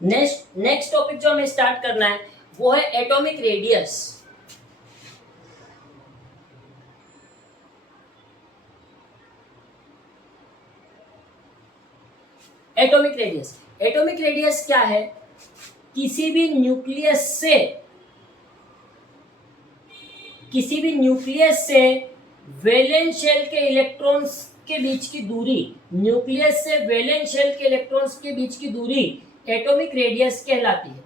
Next topic जो हमें start करना है वो है एटॉमिक रेडियस। एटॉमिक रेडियस क्या है? किसी भी न्यूक्लियस से वैलेंस शेल के इलेक्ट्रॉन्स के बीच की दूरी, न्यूक्लियस से वैलेंस शेल के इलेक्ट्रॉन्स के बीच की दूरी एटॉमिक रेडियस कहलाती है।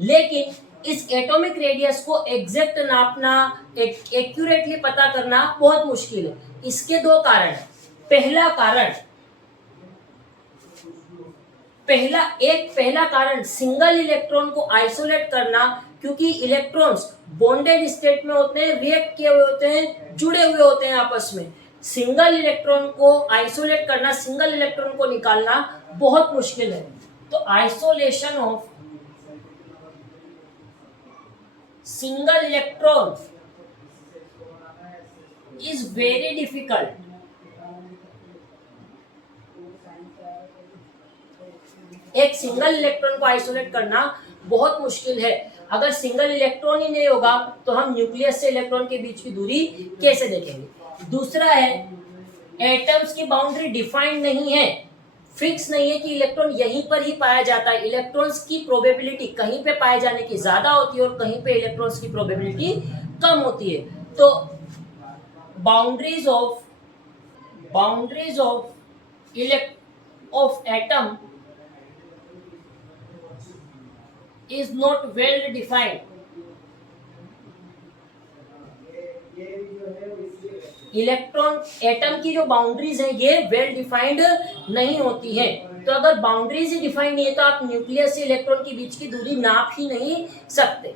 लेकिन इस एटॉमिक रेडियस को एग्जैक्ट नापना, एक्यूरेटली पता करना बहुत मुश्किल है। इसके दो कारण हैं। पहला कारण सिंगल इलेक्ट्रॉन को आइसोलेट करना, क्योंकि इलेक्ट्रॉन्स बॉन्डेड स्टेट में होते हैं, रिएक्ट किए हुए होते हैं, जुड़े हुए होते हैं आपस में। सिंगल इलेक्ट्रॉन को आइसोलेट करना, सिंगल इलेक्ट्रॉन को निकालना बहुत मुश्किल है। तो isolation of single electron is very difficult. एक सिंगल इलेक्ट्रॉन को आइसोलेट करना बहुत मुश्किल है। अगर सिंगल इलेक्ट्रॉन ही नहीं होगा तो हम न्यूक्लियस से इलेक्ट्रॉन के बीच की दूरी कैसे देखेंगे? दूसरा है, एटम्स की बाउंड्री डिफाइंड नहीं है, फिक्स नहीं है कि इलेक्ट्रॉन यहीं पर ही पाया जाता है। इलेक्ट्रॉन्स की प्रोबेबिलिटी कहीं पे पाए जाने की ज्यादा होती है और कहीं पे इलेक्ट्रॉन्स की प्रोबेबिलिटी कम होती है। तो boundaries of atom is not well defined. Electron atom की जो बाउंड्रीज हैं ये वेल डिफाइंड नहीं होती है। तो अगर बाउंड्रीज ही डिफाइंड नहीं है तो आप न्यूक्लियस से इलेक्ट्रॉन के बीच की दूरी नाप ही नहीं सकते।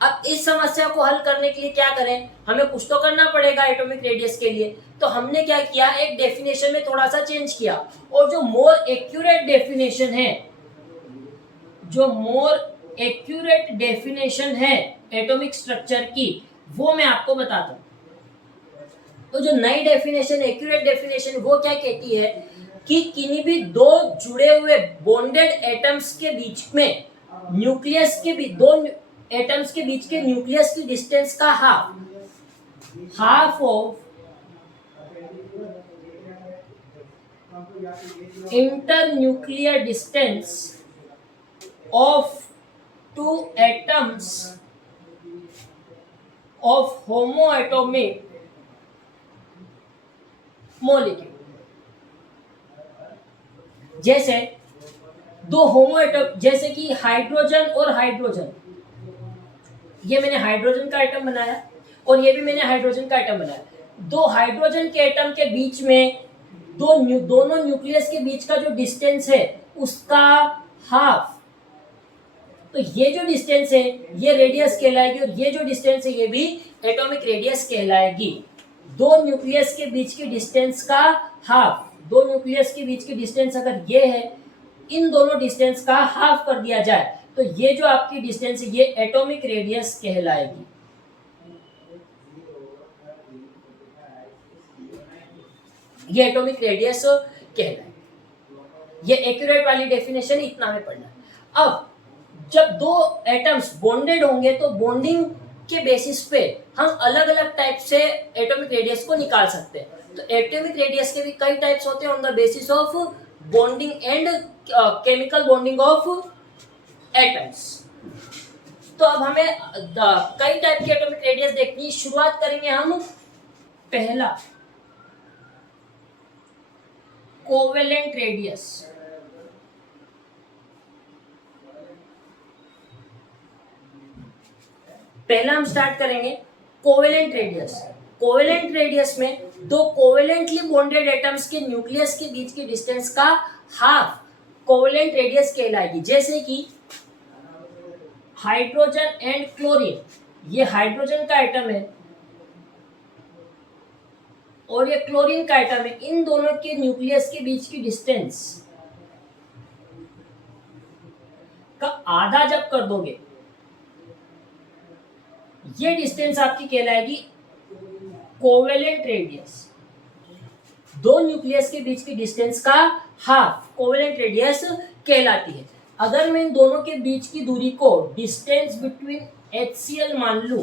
अब इस समस्या को हल करने के लिए क्या करें? हमें कुछ तो करना पड़ेगा एटॉमिक रेडियस के लिए। तो हमने क्या किया, एक डेफिनेशन में थोड़ा सा चेंज किया, और जो मोर एक्यूरेट डेफिनेशन है एटॉमिक स्ट्रक्चर की, वो मैं आपको बताता हूं। तो जो नई डेफिनेशन, एक्यूरेट डेफिनेशन, वो क्या कहती है कि किन्हीं भी दो जुड़े हुए बॉन्डेड एटम्स के बीच में न्यूक्लियस के भी दो एटम्स के बीच के न्यूक्लियस की डिस्टेंस का half of inter nuclear distance of two atoms of homoatomic molecule। जैसे दो होमोएटम, जैसे कि हाइड्रोजन और हाइड्रोजन, ये मैंने हाइड्रोजन का एटम बनाया और ये भी मैंने हाइड्रोजन का एटम बनाया। दो हाइड्रोजन के एटम के बीच में दोनों न्यूक्लियस के बीच का जो डिस्टेंस है उसका हाफ, तो ये जो डिस्टेंस है ये रेडियस कहलाएगी, और ये जो डिस्टेंस है ये भी एटॉमिक रेडियस कहलाएगी। दो न्यूक्लियस के बीच की डिस्टेंस का हाफ, दो न्यूक्लियस के बीच की डिस्टेंस अगर ये है, इन दोनों डिस्टेंस का हाफ कर दिया जाए तो ये जो आपकी डिस्टेंस है ये एटॉमिक रेडियस कहलाएगी। ये एटॉमिक रेडियस कहलाएगी। ये एक्यूरेट वाली डेफिनेशन इतना में पढ़ना है। अब जब दो एटम्स बॉन्डेड होंगे तो बॉन्डिंग के बेसिस पे हम अलग अलग टाइप से एटॉमिक रेडियस को निकाल सकते हैं। तो एटॉमिक रेडियस के भी कई टाइप्स होते हैं on the basis of bonding and chemical bonding of atoms. तो अब हमें कई टाइप के एटॉमिक रेडियस देखनी है। शुरुआत करेंगे हम पहला, कोवेलेंट रेडियस। पहला हम स्टार्ट करेंगे कोवेलेंट रेडियस। कोवेलेंट रेडियस में दो कोवेलेंटली बॉन्डेड एटम्स के न्यूक्लियस के बीच की डिस्टेंस का हाफ कोवेलेंट रेडियस कहलाएगी। जैसे कि हाइड्रोजन एंड क्लोरीन, ये हाइड्रोजन का एटम है और ये क्लोरीन का एटम है। इन दोनों के न्यूक्लियस के बीच की डिस्टेंस का आधा जब कर दोगे, ये डिस्टेंस आपकी कहलाएगी कोवेलेंट रेडियस। दो न्यूक्लियस के बीच की डिस्टेंस का हाफ कोवेलेंट रेडियस कहलाती है। अगर मैं इन दोनों के बीच की दूरी को डिस्टेंस बिटवीन HCl मान लूं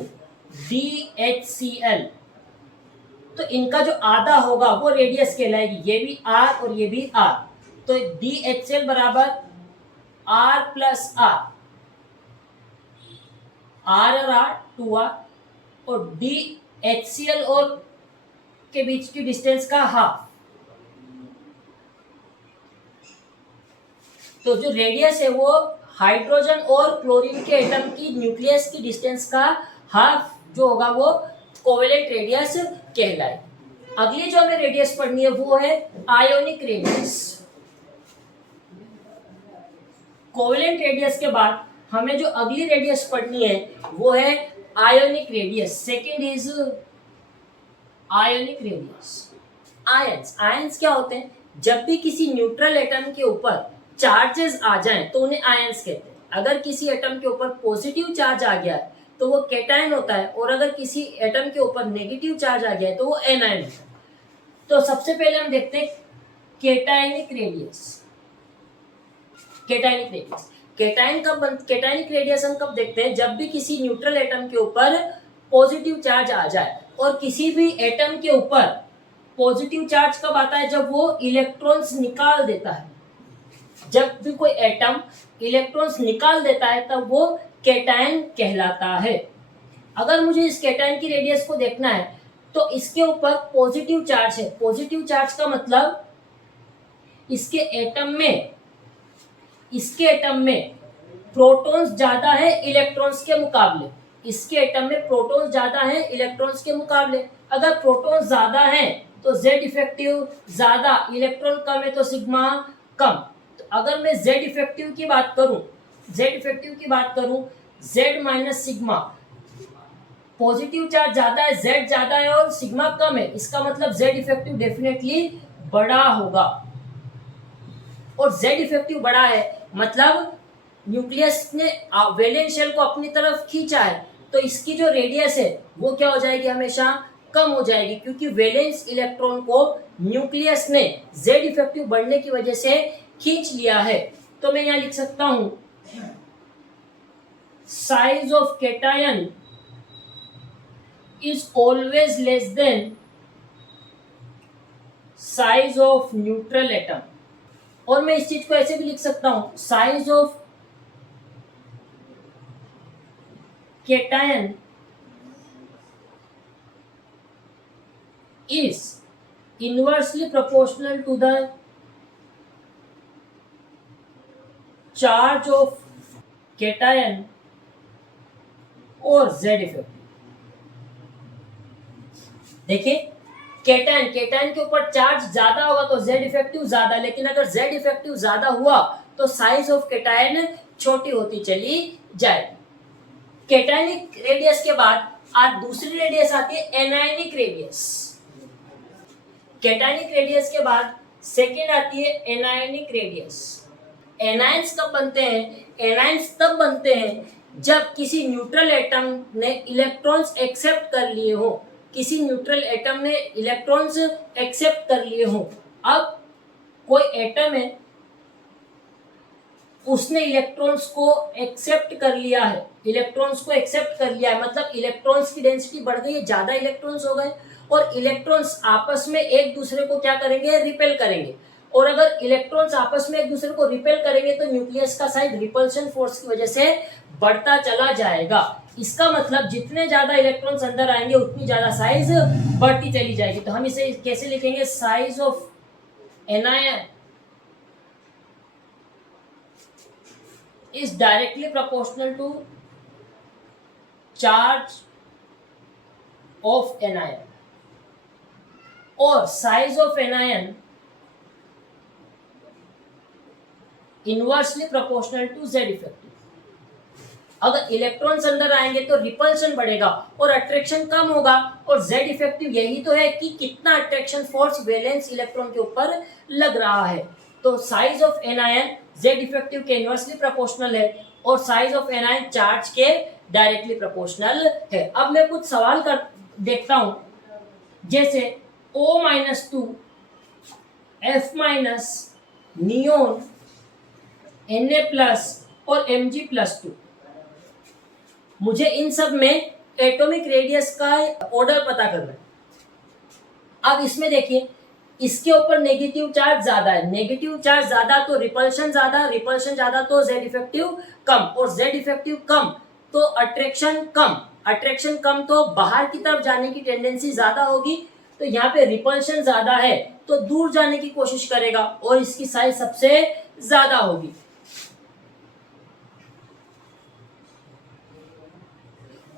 DHCl, तो इनका जो आधा होगा वो रेडियस कहलाएगी, ये भी R और ये भी R। तो DHCl बराबर R प्लस R, R और R 2R, और DHCl और के बीच की डिस्टेंस का हाफ। तो जो रेडियस है वो हाइड्रोजन और क्लोरीन के एटम की न्यूक्लियस की डिस्टेंस का हाफ जो होगा वो कोवेलेंट रेडियस कहलाए। अगली जो हमें रेडियस पढ़नी है वो है आयोनिक रेडियस। कोवेलेंट रेडियस के बाद हमें जो अगली रेडियस पढ़नी है वो है ionic radius. Second is ionic radius. Ions, ions क्या होते हैं? जब भी किसी न्यूट्रल एटम के ऊपर चार्जेस आ जाएं तो उन्हें आयंस कहते हैं। अगर किसी एटम के ऊपर पॉजिटिव चार्ज आ गया है तो वो कैटायन होता है, और अगर किसी एटम के ऊपर नेगेटिव चार्ज आ गया है तो वो एनायन होता है। तो सबसे पहले हम देखते हैं cationic radius. Cationic radius, cationic radius हम कब देखते हैं? जब भी किसी न्यूट्रल एटम के ऊपर पॉजिटिव चार्ज आ जाए। और किसी भी एटम के ऊपर पॉजिटिव चार्ज कब आता है? जब वो इलेक्ट्रॉन्स निकाल देता है। जब भी कोई एटम इलेक्ट्रॉन्स निकाल देता है तब वो कैटायन कहलाता है। अगर मुझे इस कैटायन की रेडियस को देखना है तो इसके ऊपर पॉजिटिव चार्ज है। पॉजिटिव चार्ज का मतलब इसके एटम में प्रोटॉन्स ज्यादा है इलेक्ट्रॉन्स के मुकाबले। इसके एटम में प्रोटॉन्स ज्यादा है इलेक्ट्रॉन्स के मुकाबले। अगर प्रोटॉन्स ज्यादा हैं तो Z इफेक्टिव ज्यादा, इलेक्ट्रॉन कम है तो सिग्मा कम। तो अगर मैं Z इफेक्टिव की बात करूं Z minus sigma, positive charge ज्यादा है, Z ज्यादा है और सिग्मा कम है, इसका मतलब Z इफेक्टिव डेफिनेटली बड़ा होगा। और Z इफेक्टिव बड़ा है मतलब न्यूक्लियस ने वैलेंस शेल को अपनी तरफ खींचा है, तो इसकी जो रेडियस है वो क्या हो जाएगी? हमेशा कम हो जाएगी, क्योंकि वैलेंस इलेक्ट्रॉन को न्यूक्लियस ने Z इफेक्टिव बढ़ने की वजह से खींच लिया है। तो मैं यहां लिख सकता हूं size of cation is always less than size of neutral atom. और मैं इस चीज को ऐसे भी लिख सकता हूं, size of cation is inversely proportional to the charge of cation और Z इफेक्टिव। देखिए कैटायन के ऊपर चार्ज ज्यादा होगा तो Z इफेक्टिव ज्यादा, लेकिन अगर Z इफेक्टिव ज्यादा हुआ तो साइज ऑफ कैटायन छोटी होती चली जाएगी। कैटायनिक रेडियस के बाद आज दूसरी रेडियस आती है एनायनिक रेडियस। कैटायनिक रेडियस के बाद सेकेंड आती है एनायनिक रेडियस। एनायंस कब बनते हैं? एनायंस तब बनते हैं जब किसी न्यूट्रल एटम ने इलेक्ट्रॉन्स एक्सेप्ट कर लिए हो। किसी न्यूट्रल एटम ने इलेक्ट्रॉन्स एक्सेप्ट कर लिए हो। अब कोई एटम है, उसने इलेक्ट्रॉन्स को एक्सेप्ट कर लिया है, मतलब इलेक्ट्रॉन्स की डेंसिटी बढ़ गई है, ज्यादा इलेक्ट्रॉन्स हो गए, और इलेक्ट्रॉन्स आपस में एक दूसरे को क्या करेंगे? रिपेल करेंगे। और अगर इलेक्ट्रॉन्स आपस में एक दूसरे को रिपेल करेंगे तो न्यूक्लियस का साइज रिपल्शन फोर्स की वजह से बढ़ता चला जाएगा। इसका मतलब जितने ज्यादा इलेक्ट्रॉन्स अंदर आएंगे उतनी ज्यादा साइज बढ़ती चली जाएगी। तो हम इसे कैसे लिखेंगे? Size of anion is directly proportional to charge of anion, और size of anion inversely proportional to Z effective। अगर इलेक्ट्रॉन्स अंदर आएंगे तो रिपल्शन बढ़ेगा और अट्रैक्शन कम होगा, और Z इफेक्टिव यही तो है कि कितना अट्रैक्शन फोर्स वैलेंस इलेक्ट्रॉन के ऊपर लग रहा है। तो size of anion Z effective के इनवर्सली प्रोपोर्शनल है और साइज ऑफ एनायन चार्ज के डायरेक्टली प्रोपोर्शनल है। अब मैं कुछ सवाल कर देखता हूं, जैसे O-2 F minus, neon, Na plus और Mg+2। मुझे इन सब में एटॉमिक रेडियस का ऑर्डर पता करना है। अब इसमें देखिए, इसके ऊपर नेगेटिव चार्ज ज्यादा है, नेगेटिव चार्ज ज्यादा तो रिपल्शन ज्यादा, रिपल्शन ज्यादा तो जेड इफेक्टिव कम, और जेड इफेक्टिव कम तो अट्रैक्शन कम, अट्रैक्शन कम तो बाहर की तरफ जाने की टेंडेंसी ज्यादा होगी। तो यहाँ पे रिपल्शन ज्यादा है तो दूर जाने की कोशिश करेगा और इसकी साइज सबसे ज्यादा होगी।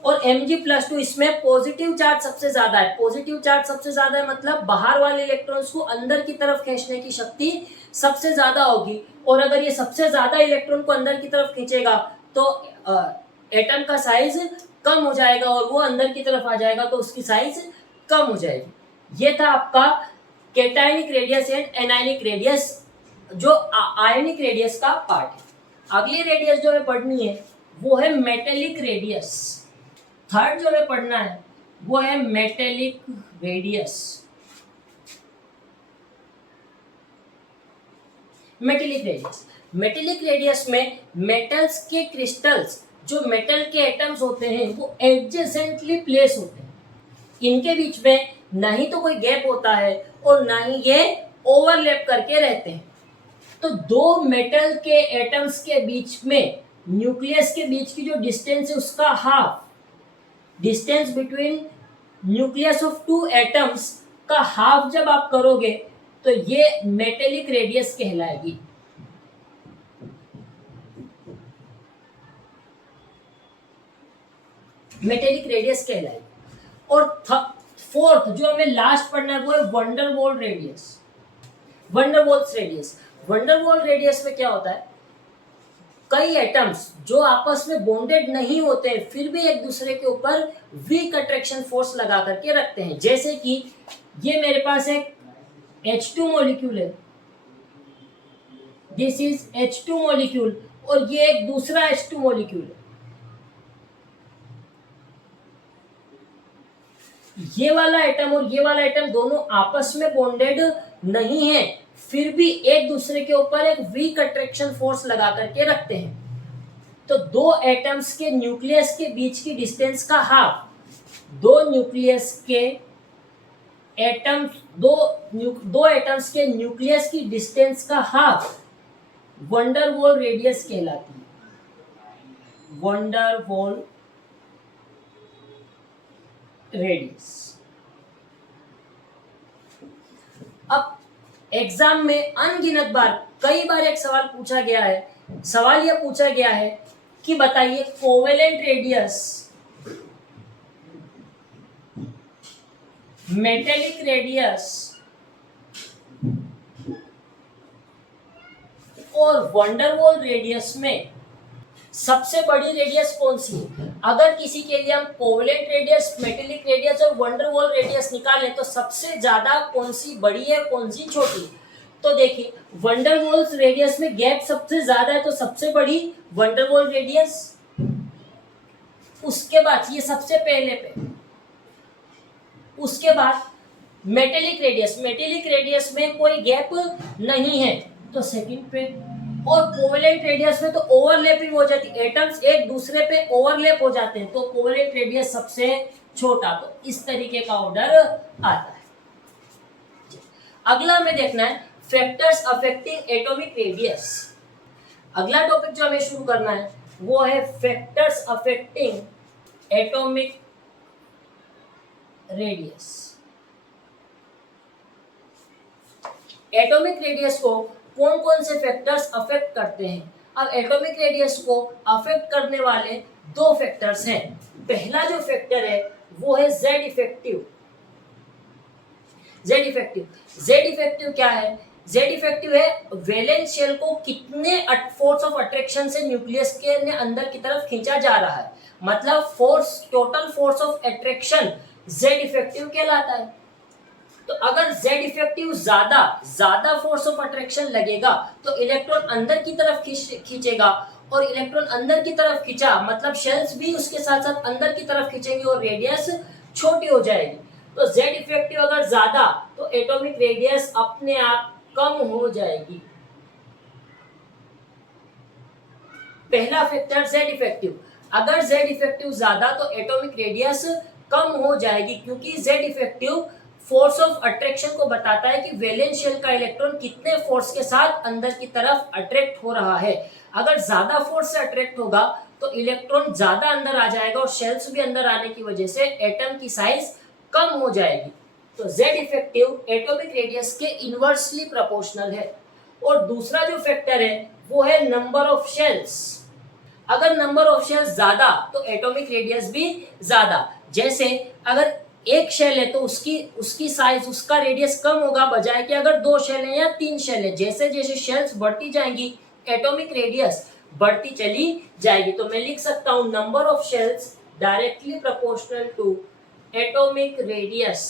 और Mg+2 इसमें पॉजिटिव चार्ज सबसे ज्यादा है, पॉजिटिव चार्ज सबसे ज्यादा है मतलब बाहर वाले इलेक्ट्रॉन्स को अंदर की तरफ खींचने की शक्ति सबसे ज्यादा होगी। और अगर ये सबसे ज्यादा इलेक्ट्रॉन को अंदर की तरफ खींचेगा तो एटम का साइज कम हो जाएगा और वो अंदर की तरफ आ जाएगा तो उसकी साइज कम हो जाएगी। ये था आपका cationic radius and anionic radius, जो आयनिक रेडियस का पार्ट है। अगली रेडियस जो हमें पढ़नी है वो है मेटेलिक रेडियस। थर्ड जो हमें पढ़ना है वो है metallic radius. Metallic radius, metallic radius में मेटल्स के क्रिस्टल्स, जो मेटल के एटम्स होते हैं वो एडजेसेंटली प्लेस होते हैं। इनके बीच में ना ही तो कोई गैप होता है और ना ही ये ओवरलैप करके रहते हैं। तो दो मेटल के एटम्स के बीच में न्यूक्लियस के बीच की जो डिस्टेंस है उसका half, distance between nucleus of two atoms का हाफ जब आप करोगे तो ये मेटेलिक रेडियस कहलाएगी। मेटेलिक रेडियस कहलाएगी। और फोर्थ जो हमें लास्ट पढ़ना है वो है van der Waals radius. Van der Waals radius, van der Waals radius में क्या होता है, कई एटम्स जो आपस में बॉन्डेड नहीं होते हैं फिर भी एक दूसरे के ऊपर वीक अट्रैक्शन फोर्स लगा करके रखते हैं। जैसे कि ये मेरे पास एक H2 मॉलिक्यूल है, दिस इज H2 मॉलिक्यूल, और ये एक दूसरा H2 मॉलिक्यूल है। ये वाला एटम और ये वाला एटम दोनों आपस में बॉन्डेड नहीं है फिर भी एक दूसरे के ऊपर एक वीक अट्रैक्शन फोर्स लगा करके रखते हैं। तो दो एटम्स के न्यूक्लियस के बीच की डिस्टेंस का हाफ, दो न्यूक्लियस के एटम्स, दो एटम्स के न्यूक्लियस की डिस्टेंस का हाफ वंडरवॉल रेडियस कहलाती है। Van der Waals radius. अब एग्जाम में अनगिनत बार, कई बार एक सवाल पूछा गया है, सवाल यह पूछा गया है कि बताइए कोवेलेंट रेडियस, मेटेलिक रेडियस और वंडरवॉल रेडियस में सबसे बड़ी रेडियस कौन सी है। अगर किसी के लिए हम कोवेलेंट रेडियस, मेटेलिक रेडियस और वंडरवॉल रेडियस निकालें तो सबसे ज्यादा कौन सी बड़ी है कौन सी छोटी। तो देखिए वंडरवॉल रेडियस में गैप सबसे ज्यादा है तो सबसे बड़ी वंडरवॉल रेडियस, उसके बाद ये सबसे पहले पे, उसके बाद मेटेलिक रेडियस, मेटेलिक रेडियस में कोई गैप नहीं है तो सेकंड पे, और कोवेलेंट रेडियस में तो ओवरलैपिंग हो जाती है, एटम्स एक दूसरे पे ओवरलैप हो जाते हैं तो कोवेलेंट रेडियस सबसे छोटा। तो इस तरीके का ऑर्डर आता है। अगला हमें देखना है फैक्टर्स अफेक्टिंग एटॉमिक रेडियस। अगला टॉपिक जो हमें शुरू करना है वो है factors affecting atomic radius. Atomic radius को कौन कौन से फैक्टर्स अफेक्ट करते हैं। अब एटॉमिक रेडियस को अफेक्ट करने वाले दो फैक्टर्स हैं। पहला जो फैक्टर है वो है Z effective. Z effective, Z effective क्या है, जेड इफेक्टिव है वैलेंस शेल को कितने फोर्स ऑफ अट्रैक्शन से न्यूक्लियस के अंदर की तरफ खींचा जा रहा है, मतलब force, total force of attraction Z effective कहलाता है। तो अगर Z इफेक्टिव ज्यादा फोर्स ऑफ अट्रैक्शन लगेगा तो इलेक्ट्रॉन अंदर की तरफ खींचेगा, और इलेक्ट्रॉन अंदर की तरफ खींचा मतलब शेल्स भी उसके साथ साथ अंदर की तरफ खींचेंगे और रेडियस छोटी हो जाएगी। तो Z इफेक्टिव अगर ज्यादा तो एटॉमिक रेडियस अपने आप कम हो जाएगी। पहला फैक्टर जेड इफेक्टिव, अगर जेड इफेक्टिव ज्यादा तो एटॉमिक रेडियस कम हो जाएगी, क्योंकि Z effective force of attraction को बताता है कि वैलेंस शेल का इलेक्ट्रॉन कितने फोर्स के साथ अंदर की तरफ अट्रैक्ट हो रहा है। अगर ज्यादा फोर्स से अट्रैक्ट होगा तो इलेक्ट्रॉन ज्यादा अंदर आ जाएगा और शेल्स भी अंदर आने की वजह से एटम की साइज कम हो जाएगी। तो जेड इफेक्टिव एटॉमिक रेडियस के इनवर्सली प्रोपोर्शनल है। और दूसरा जो फैक्टर है वो है नंबर ऑफ शेल्स। अगर नंबर ऑफ शेल्स ज्यादा तो एटॉमिक रेडियस भी ज्यादा। जैसे अगर एक शेल है तो उसकी साइज, उसका रेडियस कम होगा, बजाय कि अगर 2 शेल है या 3 शेल है। जैसे जैसे शेल्स बढ़ती जाएंगी एटॉमिक रेडियस बढ़ती चली जाएगी। तो मैं लिख सकता हूं number of shells directly proportional to atomic radius.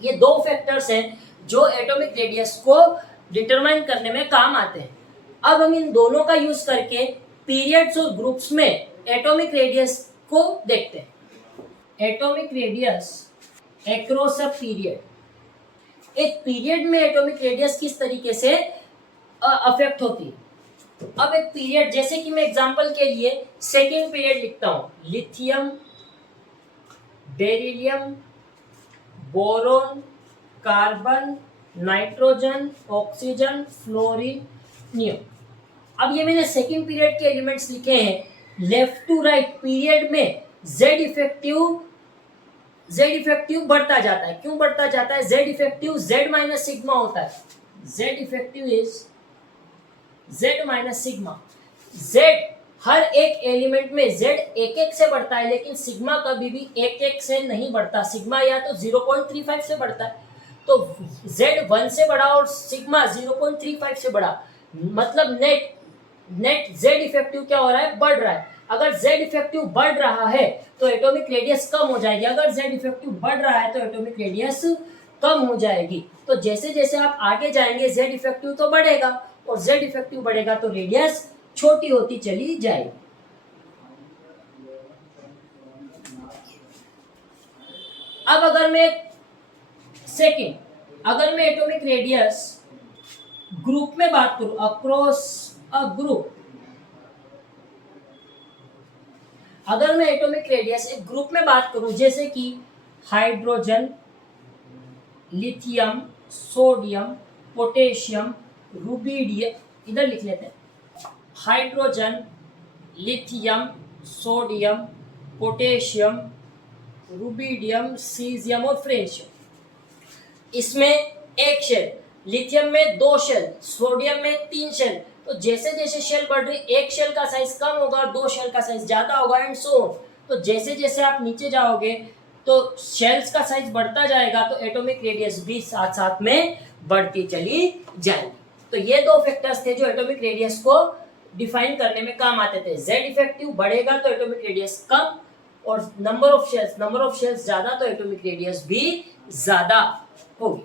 ये 2 फैक्टर्स हैं जो एटॉमिक रेडियस को डिटरमाइन करने में काम आते हैं। अब हम इन दोनों का यूज करके पीरियड्स और ग्रुप्स में एटॉमिक रेडियस को देखते हैं। Atomic radius across a period. एक पीरियड में एटॉमिक रेडियस किस तरीके से अफेक्ट होती है। अब एक पीरियड, जैसे कि मैं एग्जांपल के लिए सेकेंड पीरियड लिखता हूं, lithium, beryllium, boron, carbon, nitrogen, oxygen, fluorine, नियम। अब ये मैंने सेकेंड पीरियड के एलिमेंट्स लिखे हैं। लेफ्ट टू राइट पीरियड में जेड इफेक्टिव बढ़ता जाता है। क्यों बढ़ता जाता है? Z effective Z minus sigma होता है। Z effective is Z minus sigma. Z हर एक एलिमेंट में जेड एक एक से बढ़ता है, लेकिन सिग्मा कभी भी एक एक से नहीं बढ़ता। सिग्मा या तो 0.35 से बढ़ता है। तो जेड 1 से बढ़ा और सिग्मा 0.35 से बढ़ा, मतलब नेट जेड इफेक्टिव क्या हो रहा है? बढ़ रहा है। अगर जेड इफेक्टिव बढ़ रहा है तो एटॉमिक रेडियस कम हो जाएगी। अगर जेड इफेक्टिव बढ़ रहा है तो एटॉमिक रेडियस कम हो जाएगी। तो जैसे जैसे आप आगे जाएंगे जेड इफेक्टिव तो बढ़ेगा, और जेड इफेक्टिव बढ़ेगा तो रेडियस छोटी होती चली जाएगी। अब अगर मैं एटॉमिक रेडियस ग्रुप में बात करूं, अक्रॉस अ ग्रुप, अगर मैं एटॉमिक रेडियस एक ग्रुप में बात करूं, जैसे कि hydrogen, lithium, sodium, potassium, rubidium, इधर लिख लेते हैं, hydrogen, lithium, sodium, potassium, rubidium, caesium और फ्रेंशियम। इसमें एक शेल, लिथियम में 2 शेल, सोडियम में 3 शेल। तो जैसे जैसे शेल बढ़ रही, एक शेल का साइज कम होगा और 2 शेल का साइज ज्यादा होगा, एंड सो ऑन। तो जैसे जैसे आप नीचे जाओगे तो शेल्स का साइज बढ़ता जाएगा, तो एटॉमिक रेडियस भी साथ साथ में बढ़ती चली जाएगी। तो ये 2 फैक्टर्स थे जो एटॉमिक रेडियस को डिफाइन करने में काम आते थे। जेड इफेक्टिव बढ़ेगा तो एटॉमिक रेडियस कम, और नंबर ऑफ शेल्स ज्यादा तो एटॉमिक रेडियस भी ज्यादा होगी।